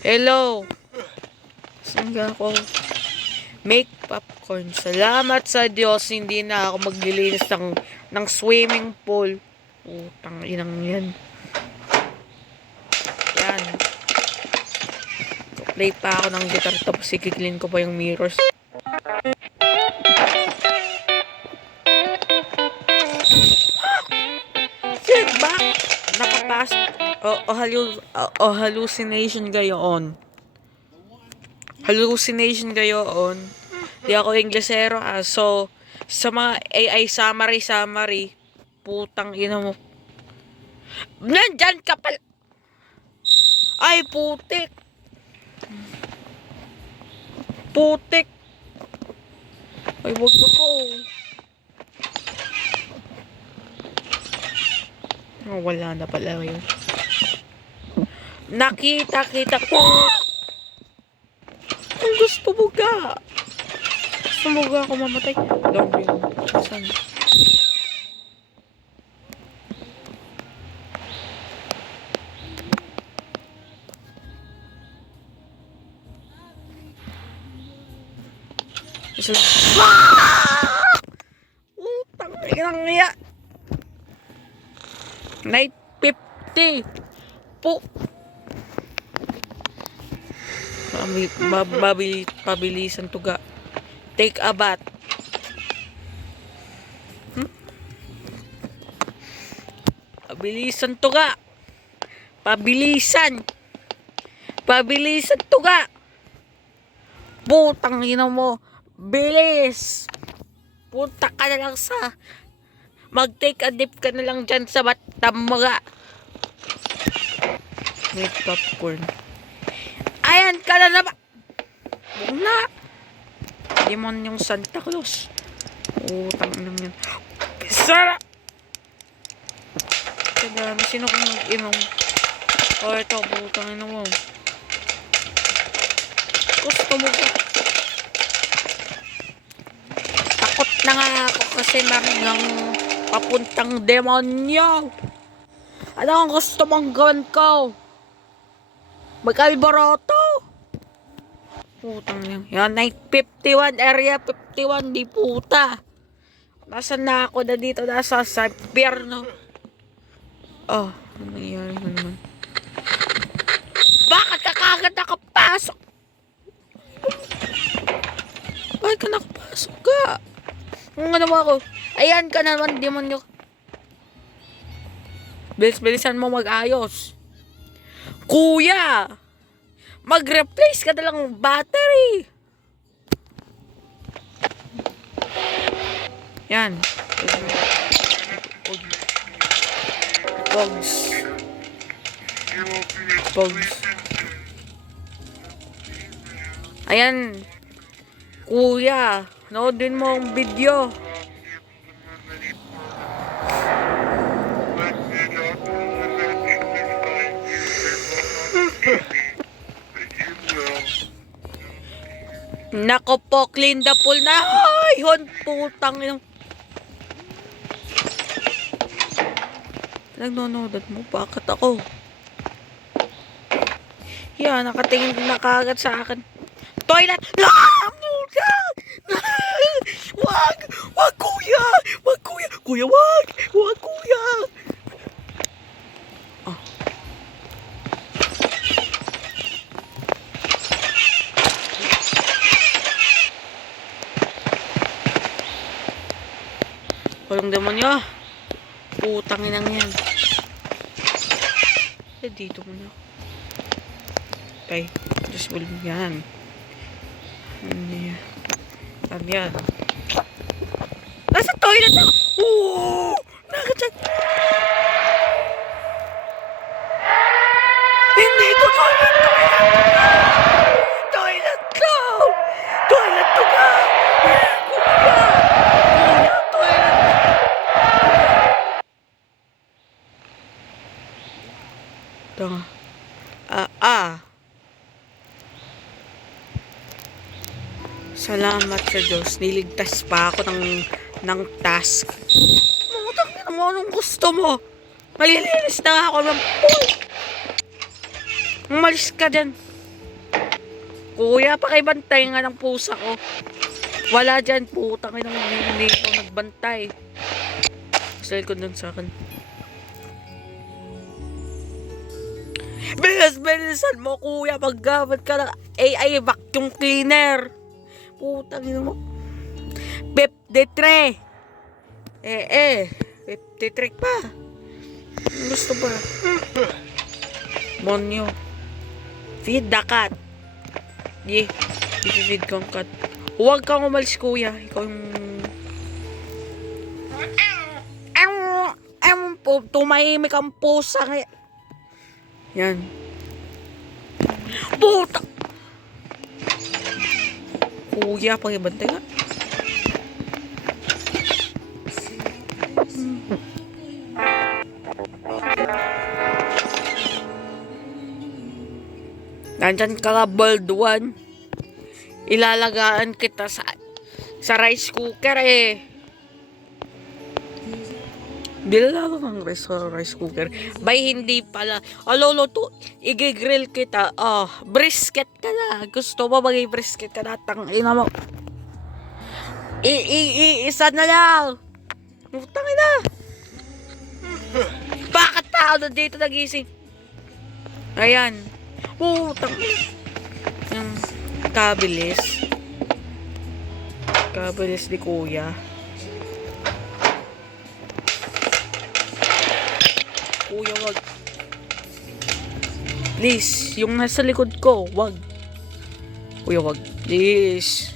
Hello. Saan ka ako? Make popcorn. Salamat sa Diyos, hindi na ako maglilinis ng swimming pool. Putang inang yan. Yan. Play pa ako ng guitar tapos ikiklin ko pa yung mirrors. Shit, ba? Nakapas. Hallucination gayon. Hallucination gayon. Di ako Inglesero so sa mga AI summary, putang ina mo. Nandyan ka pala. Ay, putik. Putik. Ay, wag ako. Oh, wala na pala yun. Nakita ko. Ang gusto mo ga. Gusto mo ga ako mamatay. Don't be. Saan? Utang inang iya. Night 50. Po. Pabilisan to ga. Take a bath. Pabilisan to ga. Pabilisan to ga. Putang ina mo. Bilis. Punta ka na lang sa mag-take a dip ka na lang dyan sa Batamaga. Make popcorn. Ayan ka na naman. Huwag na. Demon yung Santa Claus. Utang lang yan. Sara! Kadami, sino kong mag-imong? O, ito, putang ina mo. Gusto mo ba? Takot na nga ako kasi nang papuntang demonyo. Ano ang gusto mong gawin ko? Mag-alboroto. Putang yan. Yan, Night 51, Area 51, di puta. Nasaan na ako na dito? Nasa sa pierno. Oh, ano nangyayari na naman? Bakit ka kagad nakapasok? Bakit ka nakapasok ka? Ang ano mo ako? Ayan ka naman, demonyo. Bilis-bilisan mo mag-ayos. Kuya! Mag-replace ka na lang ng battery. Yan. Pogs. Ayan. Kuya, noodin mo ang video. Nako po, clean the pool na. Ay, hon, putang ina. Nagnonood mo, bakit ako? Yan, nakatingin na kagad sa akin. Toilet! Puta! Wag! Wag, kuya! Wag, kuya! Kuya, wag! Wag, kuya! Oh. Walang demonyo. Putang inang yan. Dito muna. Okay. Just will yan. Ano yan? Nasa toilet ako! Oo! Nakachat! Hindi ito toilet! Toilet ko! Toilet to ka! Kuya! Toilet! Tanga. Salamat sa Diyos. Niligtas pa ako ng task. Mutang na mo, anong gusto mo? Malilinis na ako ng pool. Umalis ka dyan. Kuya, pakibantay nga ng pusa ko. Wala dyan, putang ina, hindi ko nagbantay. Sa likod nun sa akin. Bilisan mo, kuya, maggamit ka ng AI vacuum cleaner. Putang ina mo. 53. 53 pa. Gusto ba? Monyo. Feed the cat. I-feed kang cat. Huwag kang umalis, kuya. Ikaw yung... tumahimik ang pusa. Yan. Puta! Kuya, pakibantay nga. Nandyan ka nga, bold one. Ilalagaan kita sa rice cooker eh. Bilala ng rice cooker. Bay, hindi pala. Alolo to, igigrill kita. Brisket ka na. Gusto mo mag-brisket ka na? Tangina mo. Isa na lang. Tangina. Bakit tao na dito nagising? Ayan. Yung kabilis. Kabilis ni kuya. Kuya, wag. Please, yung nasa likod ko, wag. Kuya, wag. Please.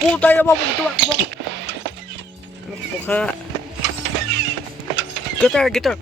Puta naman, magtuwak mo. Baka. Guitar.